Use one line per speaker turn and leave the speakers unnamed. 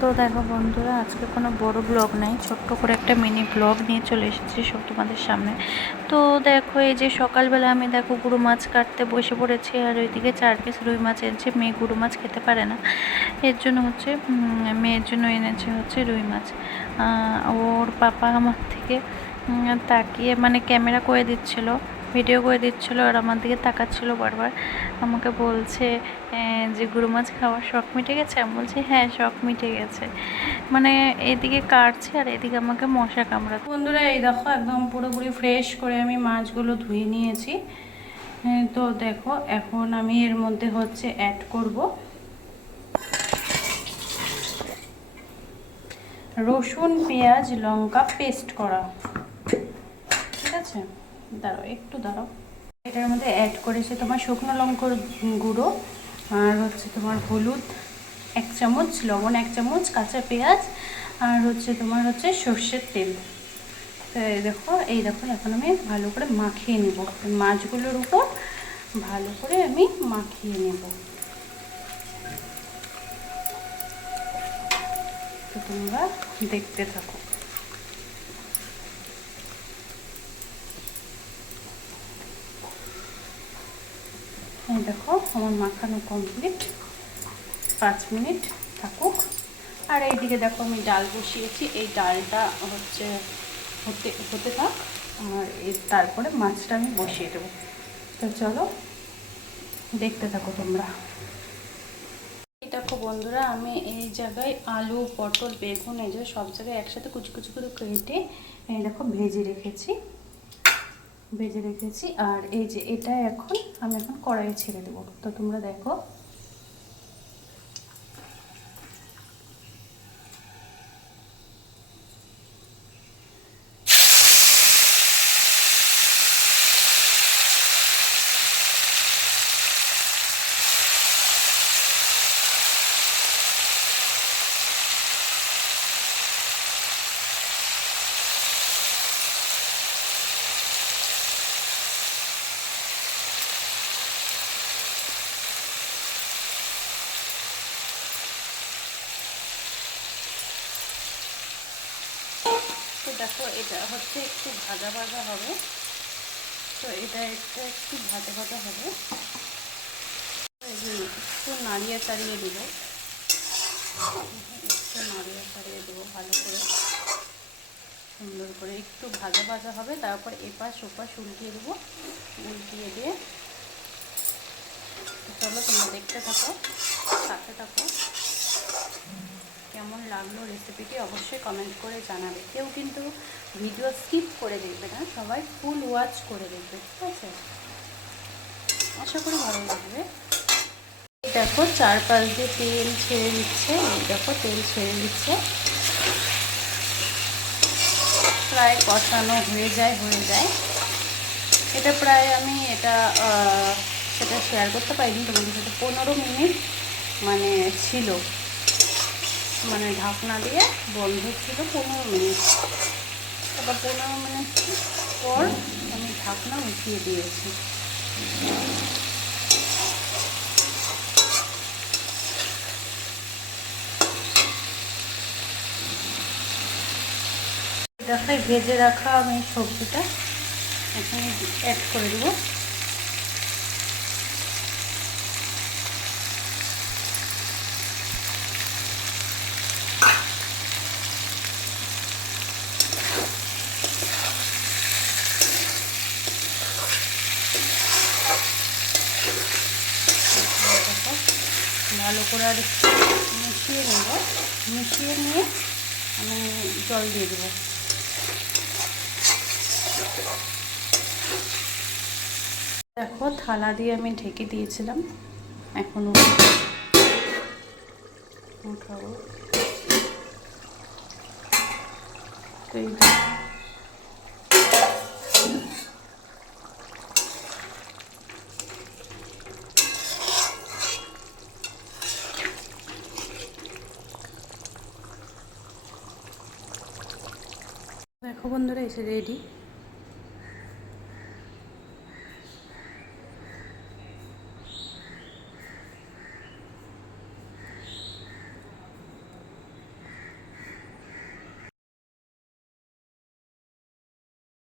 তো দেখো বন্ধুরা, আজকে কোনো বড় ব্লগ নাই, ছোট্ট করে একটা মিনি ব্লগ নিয়ে চলে এসেছি সব তোমাদের সামনে। তো দেখো, এই যে সকালবেলা আমি দেখো গুরু মাছ কাটতে বসে পড়েছি, আর ওইদিকে চার পিস রুই মাছ এনেছে, মেয়ে গুরু মাছ খেতে পারে না। এর জন্য হচ্ছে মেয়ের জন্য এনেছে হচ্ছে রুই মাছ। ওর পাপা আমার থেকে তাকিয়ে মানে ক্যামেরা করে দিচ্ছিল। ভিডিও করে দিচ্ছিল আর আমার দিকে তাকাচ্ছিল বারবার। আমাকে বলছে যে গুরু মাছ খাওয়ার শখ মিটে গেছে? আমি বলছি হ্যাঁ শখ মিটে গেছে। মানে এদিকে কাটছে আর এদিকে আমাকে মশা কামড়াচ্ছে।
বন্ধুরা, এই দেখো একদম পুরোপুরি ফ্রেশ করে আমি মাছগুলো ধুয়ে নিয়েছি। তো দেখো, এখন আমি এর মধ্যে হচ্ছে অ্যাড করব। রসুন, পেঁয়াজ, লঙ্কা পেস্ট করা। ঠিক আছে? দাঁড়াও, একটু দাঁড়াও। এটার মধ্যে অ্যাড করেছে তোমার শুকনো লঙ্কার গুঁড়ো, আর হচ্ছে তোমার হলুদ, এক চামচ, লবণ এক চামচ, কাঁচা পেঁয়াজ, আর হচ্ছে তোমার হচ্ছে সর্ষের তেল। তো এই দেখো এই দেখো, এখন আমি ভালো করে মাখিয়ে নেব। মাছগুলোর উপর ভালো করে আমি মাখিয়ে নেব। তো তোমরা দেখতে থাকো। দেখো আমার মাখানো কমপ্লিট পাঁচ মিনিট থাকুক। আর এইদিকে দেখো আমি ডাল বসিয়েছি। এই ডালটা হচ্ছে হতে হতে থাক। আর তারপরে মাছটা আমি বসিয়ে দেবো। তো চলো, দেখতে থাকো তোমরা। দেখো বন্ধুরা, আমি এই জায়গায় আলু, পটল, বেগুন, এই যে সব জায়গায় একসাথে কুচি কুচি করে কেটে দেখো ভেজে রেখেছি। ভেজে রেখেছি। আর এই যে এটা এখন আমি এখন কড়াইয়ে ছেড়ে দেবো। তো তোমরা দেখো দেখো, এটা হচ্ছে একটু ভাজা ভাজা হবে। তো এটা একটা একটু ভাজা ভাজা হবে। একটু নাড়িয়ে চাড়িয়ে দেবো। একটু নাড়িয়ে চাড়িয়ে দেবো ভালো করে। সুন্দর করে একটু ভাজা ভাজা হবে। তারপর এপাশ ওপাশ উল্টিয়ে দেবো। উল্টিয়ে দিয়ে চলো তোমরা দেখতে থাকো, সাথে থাকো। কেমন লাগল রেসিপিটি অবশ্যই কমেন্ট করে জানাবে। কেউ কিন্তু ভিডিও স্কিপ করে দেখবে না, সবাই ফুল ওয়াচ করে দেখবে, ঠিক আছে? আশা করি ভালো লাগবে। দেখো চারপাশ দিয়ে তেল ছেড়ে দিচ্ছে দেখো তেল ছেড়ে দিচ্ছে। প্রায় কষানো হয়ে যায় হয়ে যায়। এটা প্রায় আমি এটা সেটা শেয়ার করতে পারিনি, তোমাদের সাথে পনেরো মিনিট মানে ছিল। মানে ঢাকনা দিয়ে বন্ধ ছিল পনেরো মিনিট। তারপর পনেরো মিনিট পর আমি ঢাকনা উঠিয়ে দিয়েছি। দেখাই ভেজে রাখা আমি সবজিটা এখানে অ্যাড করে দেবো দেখো ভালো করে আর মিশিয়ে নেব। মিশিয়ে নিয়ে আমি জল দিয়ে দেবো। দেখো থালা দিয়ে আমি ঢেকে দিয়েছিলাম। এখন উঠে- উঠাবো। তো এই দেখো বন্ধুরা এসে রেডি